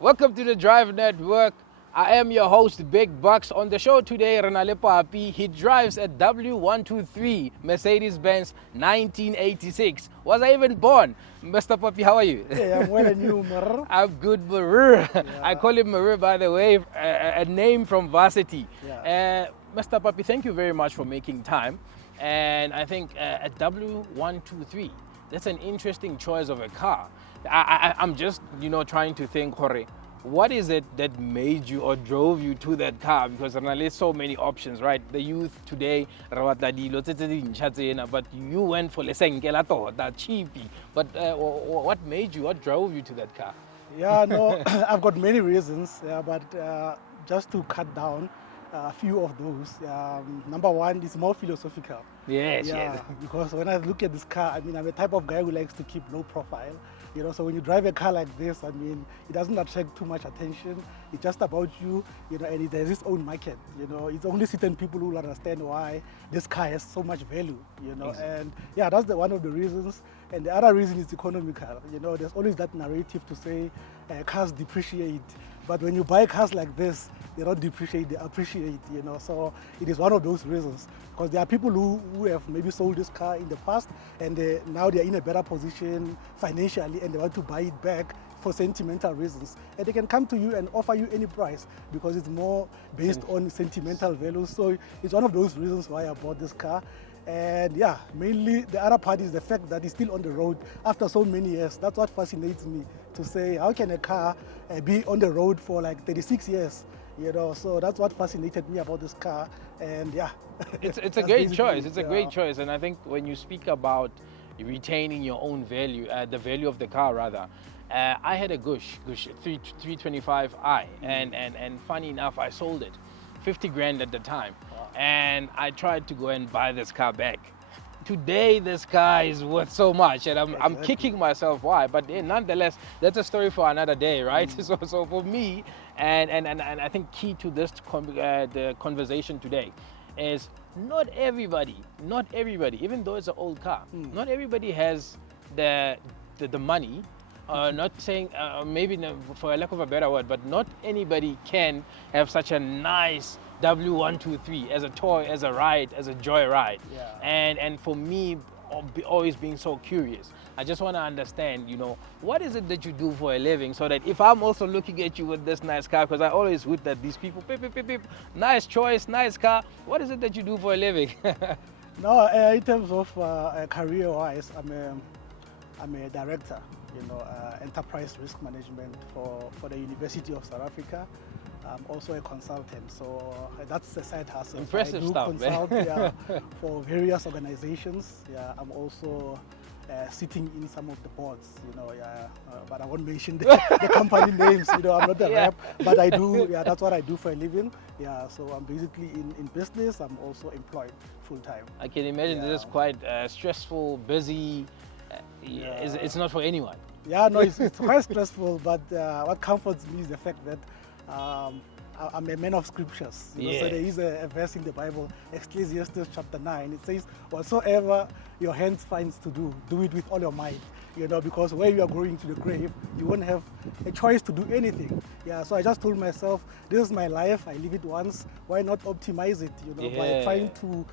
Welcome to the Drive Network. I am your host, Big Bucks. On the show today, Papi. He drives a W123 Mercedes-Benz 1986. Was I even born? Mr. Papi, how are you? Yeah, I'm well and you, Mer. I'm good, Marir. Yeah. I call him Marir, by the way, a name from varsity. Yeah. Mr. Papi, thank you very much for making time. And I think a W123, that's an interesting choice of a car. I'm just, trying to think, Jorge, what is it that made you or drove you to that car? Because there's so many options, right? The youth today, but you went for that cheapy. But what made you, what drove you to that car? Yeah, no, I've got many reasons, but just to cut down a few of those. Number one is more philosophical. Yes. Because when I look at this car, I'm a type of guy who likes to keep low profile. So when you drive a car like this, it doesn't attract too much attention. It's just about you, and it has its own market. It's only certain people who will understand why this car has so much value. Exactly. And yeah, that's one of the reasons. And the other reason is economical. There's always that narrative to say cars depreciate. But when you buy cars like this, they don't depreciate, they appreciate, So it is one of those reasons. Because there are people who have maybe sold this car in the past and now they're in a better position financially and they want to buy it back for sentimental reasons. And they can come to you and offer you any price because it's more based on sentimental values. So it's one of those reasons why I bought this car. And yeah, mainly the other part is the fact that it's still on the road after so many years. That's what fascinates me, to say how can a car be on the road for like 36 years? So that's what fascinated me about this car. And yeah, it's a great choice. It's a great choice. And I think when you speak about retaining your own value, the value of the car rather, I had a Gush 325i, and funny enough, I sold it, 50 grand at the time. Wow. And I tried to go and buy this car back. Today, this car is worth so much, and I'm kicking myself why. But nonetheless, that's a story for another day, right? So for me, and I think key to this the conversation today is not everybody, even though it's an old car, not everybody has the money. Not saying, maybe for a lack of a better word, but not anybody can have such a nice W123 as a toy, as a ride, as a joy ride. Yeah. And for me, always being so curious, I just want to understand, what is it that you do for a living, so that if I'm also looking at you with this nice car, because I always would that these people, beep, nice choice, nice car, what is it that you do for a living? No, in terms of career-wise, I'm a director, enterprise risk management for the University of South Africa. I'm also a consultant, so that's a side hustle. Impressive so I do stuff, consult for various organizations. Yeah, I'm also sitting in some of the boards, but I won't mention the company names. I'm not a rep, but I do. Yeah, that's what I do for a living. Yeah, so I'm basically in business. I'm also employed full time. I can imagine this is quite stressful, busy. It's not for anyone. Yeah, no, it's quite stressful, but what comforts me is the fact that I'm a man of scriptures. So there is a verse in the Bible, Ecclesiastes chapter 9. It says, whatsoever your hands finds to do, do it with all your might. Because where you are going to the grave, you won't have a choice to do anything. Yeah, so I just told myself, this is my life, I live it once, why not optimize it, by trying to,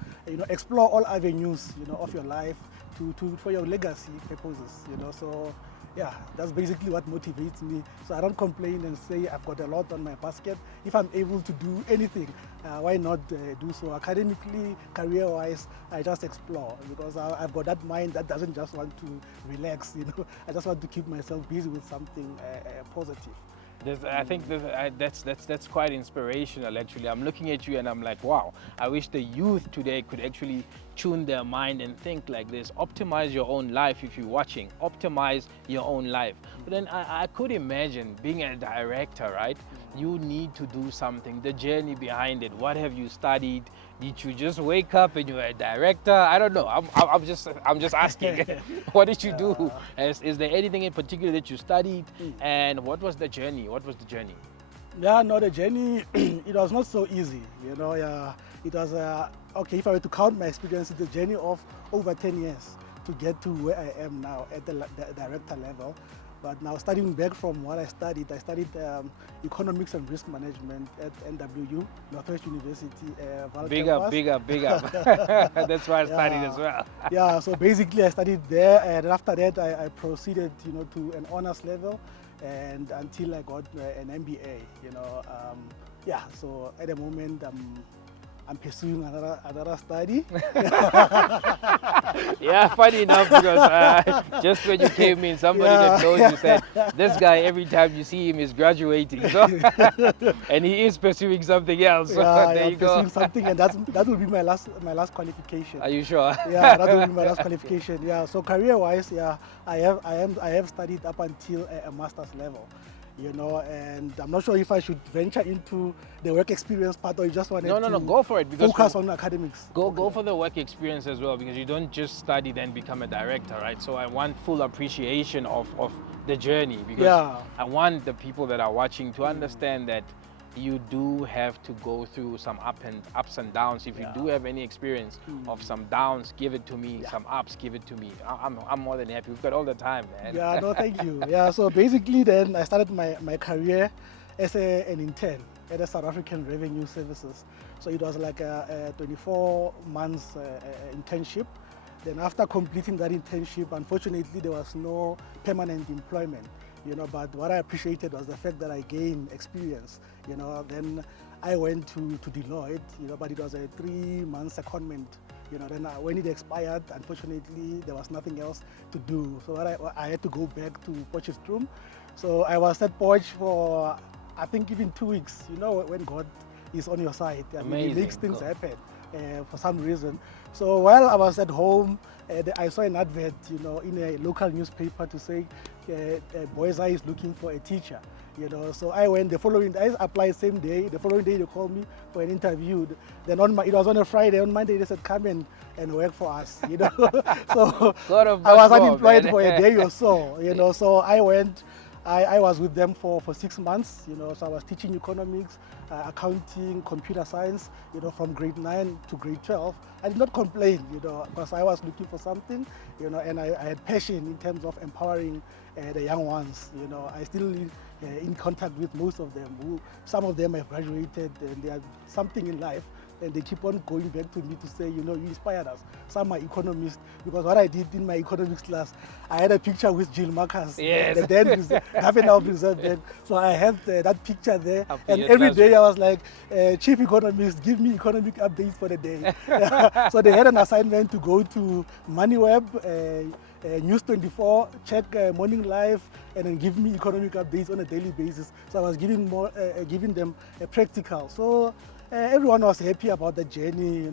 explore all avenues, of your life for your legacy purposes, So yeah, that's basically what motivates me. So I don't complain and say I've got a lot on my basket. If I'm able to do anything, why not do so? Academically, career-wise, I just explore, because I've got that mind that doesn't just want to relax. I just want to keep myself busy with something positive. I think that's quite inspirational, actually. I'm looking at you and I'm like, wow, I wish the youth today could actually tune their mind and think like this. Optimize your own life. If you're watching, optimize your own life. But then I could imagine being a director, right? You need to do something, the journey behind it. What have you studied? Did you just wake up and you're a director? I don't know. I'm just asking. What did you do? Is there anything in particular that you studied? And what was the journey? Yeah, no, the journey, it was not so easy. It was, okay, if I were to count my experience, it's a journey of over 10 years to get to where I am now at the director level. But now studying back from what I studied economics and risk management at NWU, Northwest University. Big up. That's why I studied as well. Yeah, so basically I studied there, and after that I proceeded, to an honors level, and until I got an MBA, yeah. So at the moment I'm pursuing another study. Yeah, funny enough, because just when you came in, somebody that knows you said, this guy, every time you see him, is graduating. So, and he is pursuing something else. So there you go. Pursuing something, and that will be my last qualification. Are you sure? Yeah, that will be my last qualification. Yeah. So career-wise, yeah, I have studied up until a master's level. And I'm not sure if I should venture into the work experience part, or you just want to go for it, because focus on academics. Go for the work experience as well, because you don't just study then become a director, right? So I want full appreciation of the journey, because I want the people that are watching to understand that you do have to go through some ups and downs. If you do have any experience of some downs, give it to me. Some ups, give it to me. I'm more than happy. We've got all the time, man. Yeah, no, thank you. Yeah, so basically then I started my career as an intern at the South African Revenue Services. So it was like a 24 months internship. Then after completing that internship, unfortunately there was no permanent employment. But what I appreciated was the fact that I gained experience. Then I went to Deloitte, but it was a 3-month secondment. Then when it expired, unfortunately, there was nothing else to do. So I had to go back to Potchefstroom. So I was at Potch for, I think, even 2 weeks. When God is on your side, He makes things happen for some reason. So while I was at home, I saw an advert, in a local newspaper to say Boys Eye is looking for a teacher. So I went the following day. I applied same day. The following day they called me for an interview. Then it was on a Friday. On Monday they said come in and work for us. So I was unemployed for a day or so. So I went. I was with them for 6 months. So I was teaching economics, accounting, computer science. From grade 9 to grade 12. I did not complain. Because I was looking for something. And I had passion in terms of empowering the young ones. I still in contact with most of them. Some of them have graduated and they have something in life, and they keep on going back to me to say, you inspired us. Some are economists, because what I did in my economics class, I had a picture with Jill Marcus, the then Governor of Reserve Bank. So I had that picture there, and every day I was like, Chief Economist, give me economic updates for the day. So they had an assignment to go to MoneyWeb, News 24, check Morning Live, and then give me economic updates on a daily basis. So I was giving them a practical. So everyone was happy about the journey,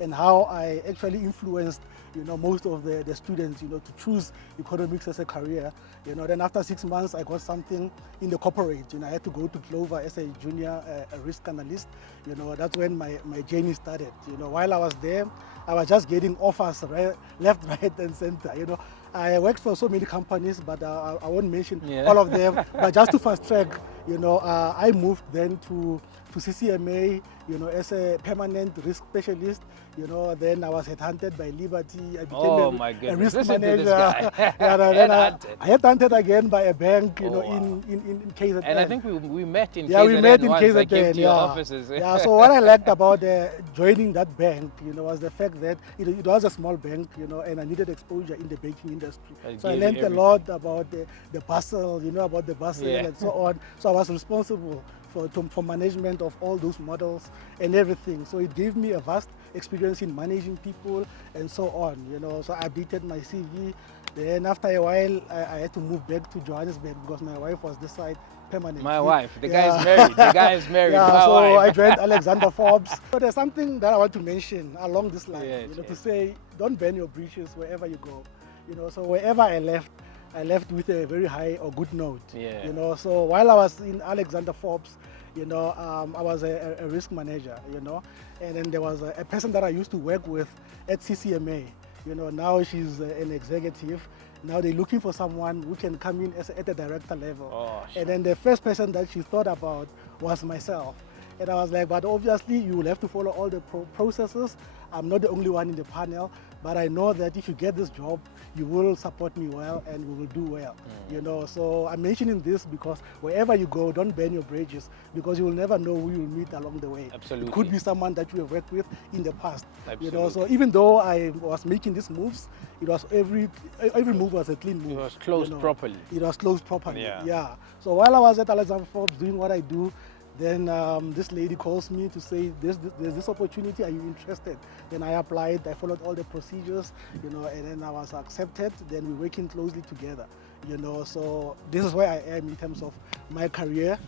and how I actually influenced, most of the students, to choose economics as a career. Then after 6 months, I got something in the corporate. I had to go to Clover as a junior risk analyst. That's when my journey started. While I was there, I was just getting offers left, right, and center. I worked for so many companies, but I won't mention all of them. But just to fast track, I moved then to CCMA, as a permanent risk specialist. Then I was headhunted by Liberty. I became a risk manager. I headhunted again by a bank, in KZN. And I think we met in KZN. Yeah, we met in KZN. I came to your offices. So what I liked about joining that bank, was the fact that it was a small bank, and I needed exposure in the banking industry. So I learned a lot about the bustle, about the bustle and so on. So I was responsible for management of all those models and everything. So it gave me a vast experience in managing people and so on. So I updated my CV. Then after a while, I had to move back to Johannesburg because my wife was this side permanently. My wife. The guy is married. The guy is married. So I joined Alexander Forbes. But there's something that I want to mention along this line. To say, don't burn your bridges wherever you go. So wherever I left with a very high or good note. So while I was in Alexander Forbes, I was a risk manager, and then there was a person that I used to work with at CCMA. Now she's an executive. Now they're looking for someone who can come in at the director level. And then the first person that she thought about was myself. And I was like, but obviously you will have to follow all the processes. I'm not the only one in the panel, but I know that if you get this job, you will support me well and we will do well. You know, so I'm mentioning this because wherever you go, don't burn your bridges, because you will never know who you'll meet along the way. Absolutely. It could be someone that you have worked with in the past. Absolutely. You know, so even though I was making these moves, it was every move was a clean move. It was closed properly. It was closed properly. Yeah. So while I was at Alexander Forbes doing what I do, then this lady calls me to say, there's this opportunity, are you interested? Then I applied, I followed all the procedures, you know, and then I was accepted. Then we're working closely together, you know. So this is where I am in terms of my career.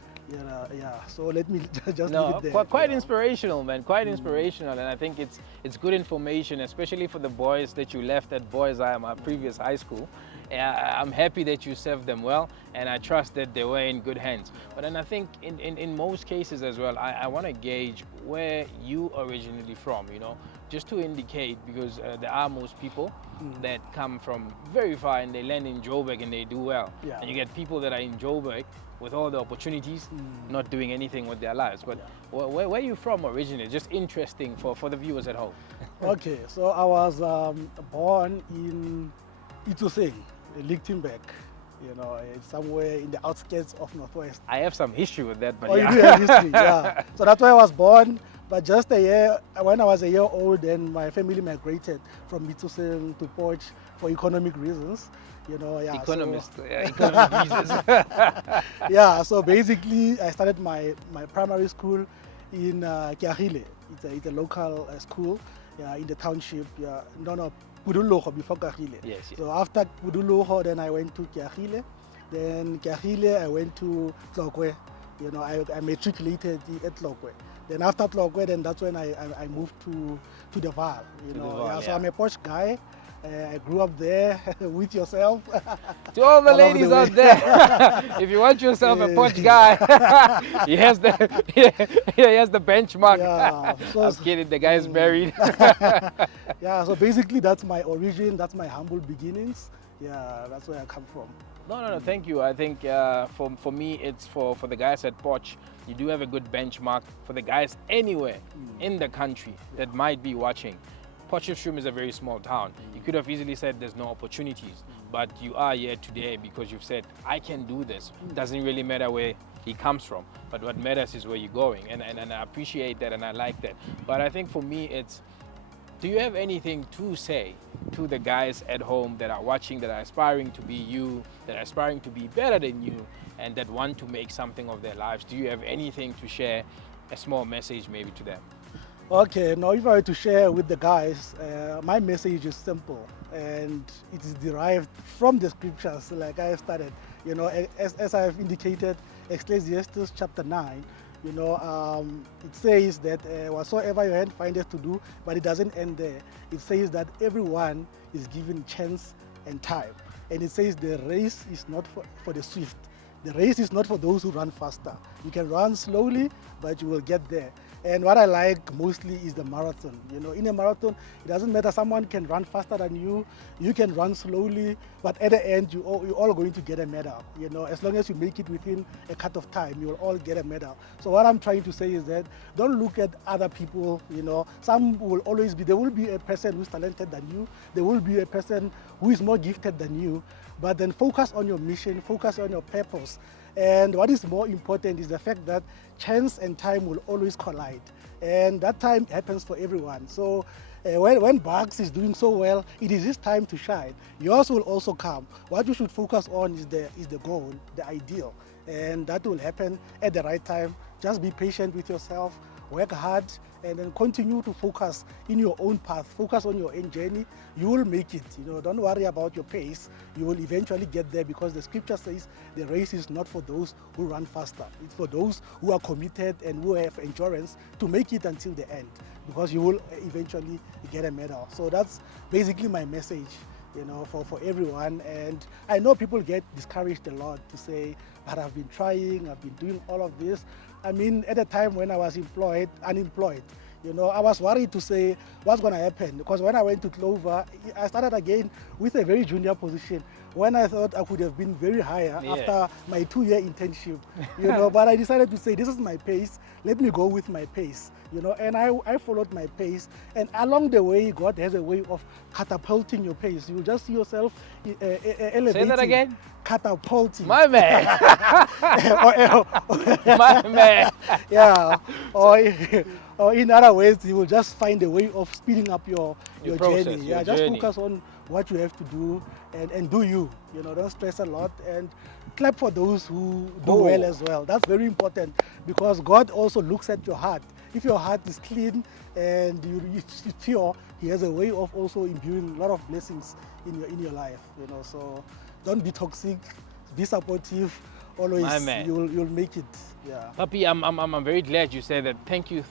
So let me just leave it there. Quite inspirational, man. Quite inspirational, and I think it's good information, especially for the boys that you left at Boys Eye, my previous high school. I'm happy that you served them well, and I trust that they were in good hands. But then I think in most cases as well, I want to gauge where you originally from, you know, just to indicate, because there are most people that come from very far and they land in Joburg and they do well. Yeah. And you get people that are in Joburg with all the opportunities, not doing anything with their lives. But where are you from originally? Just interesting for the viewers at home. Okay, so I was born in Itsoseng, Lichtenberg. You know, it's somewhere in the outskirts of Northwest. I have some history with that, but you do have history, yeah. So that's where I was born. But just a year, when I was a year old, then my family migrated from Itsoseng to Potch for economic reasons. You know, economist reasons. So basically, I started my primary school in Kiagile. It's a local school, in the township. Pudulloho before Kiagile. Yes. So after Pudulloho, then I went to Kiagile. Then Kiagile, I went to Tlokwe. You know, I matriculated at Tlokwe. Then after Tlokwe, then that's when I moved to the Vaal. So I'm a Potch guy. I grew up there with yourself. To all the ladies out there, if you want yourself a Potch guy, he has the benchmark. So I'm kidding, the guy is married. So basically that's my origin, that's my humble beginnings. That's where I come from. No, thank you. I think for me, it's for the guys at Potch, you do have a good benchmark. For the guys anywhere in the country that might be watching, Potchefstroom is a very small town. You could have easily said there's no opportunities, but you are here today because you've said, I can do this. Doesn't really matter where he comes from, but what matters is where you're going. And I appreciate that and I like that. But I think for me, it's, do you have anything to say to the guys at home that are watching, that are aspiring to be you, that are aspiring to be better than you, and that want to make something of their lives? Do you have anything to share, a small message maybe to them? Okay, now if I were to share with the guys, my message is simple, and it is derived from the scriptures, like I started. You know, as I have indicated, Ecclesiastes chapter 9, you know, it says that whatsoever your hand findeth to do, but it doesn't end there. It says that everyone is given chance and time. And it says the race is not for the swift. The race is not for those who run faster. You can run slowly, but you will get there. And what I like mostly is the marathon. You know, in a marathon, it doesn't matter, someone can run faster than you, you can run slowly, but at the end, you're all going to get a medal. You know, as long as you make it within a cut of time, you'll all get a medal. So what I'm trying to say is that don't look at other people, you know. Some will always be, there will be a person who's talented than you, there will be a person who is more gifted than you, but then focus on your mission, focus on your purpose. And what is more important is the fact that chance and time will always collide. And that time happens for everyone. So when Bugs is doing so well, it is his time to shine. Yours will also come. What you should focus on is the goal, the ideal. And that will happen at the right time. Just be patient with yourself, work hard, and then continue to focus in your own path, focus on your own journey. You will make it. You know, don't worry about your pace. You will eventually get there, because the scripture says the race is not for those who run faster. It's for those who are committed and who have endurance to make it until the end, because you will eventually get a medal. So that's basically my message, you know, for everyone. And I know people get discouraged a lot to say, but I've been trying, I've been doing all of this. I mean, at the time when I was unemployed, You know, I was worried to say what's going to happen, because when I went to Clover, I started again with a very junior position when I thought I could have been very higher after my 2-year internship, you know, but I decided to say, this is my pace, let me go with my pace, you know, and I followed my pace, and along the way, God has a way of catapulting your pace. You'll just see yourself elevating. Say that again? Catapulting. My man. My man. Yeah. Or in other ways, you will just find a way of speeding up your process, journey. your Just journey. focus on what you have to do and do you. You know, don't stress a lot, and clap for those who do well as well. That's very important, because God also looks at your heart. If your heart is clean and it's pure, He has a way of also imbuing a lot of blessings in your life. You know, so don't be toxic, be supportive. Always, My man. you'll make it. Yeah. Papi, I'm very glad you said that. Thank you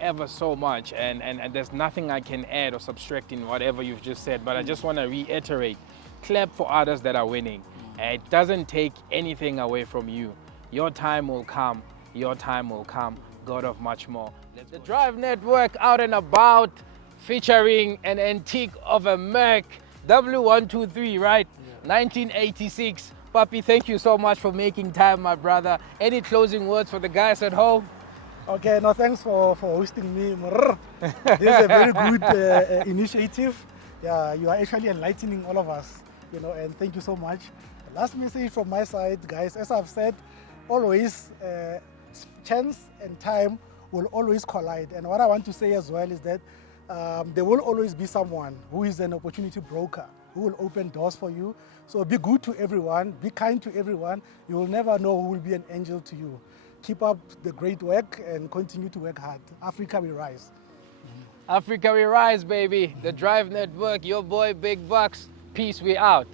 ever so much. And there's nothing I can add or subtract in whatever you've just said. But I just want to reiterate, clap for others that are winning. It doesn't take anything away from you. Your time will come. Your time will come. God of much more. The Drive Network out and about, featuring an antique of a Merc W123, right? Yeah. 1986. Papi, thank you so much for making time, my brother. Any closing words for the guys at home? Okay, no, thanks for hosting me. This is a very good initiative. Yeah, you are actually enlightening all of us, you know, and thank you so much. The last message from my side, guys, as I've said, always chance and time will always collide. And what I want to say as well is that there will always be someone who is an opportunity broker, who will open doors for you. So be good to everyone, be kind to everyone. You will never know who will be an angel to you. Keep up the great work and continue to work hard. Africa will rise. Africa we rise, baby. The Drive Network, your boy Big Bucks. Peace, we out.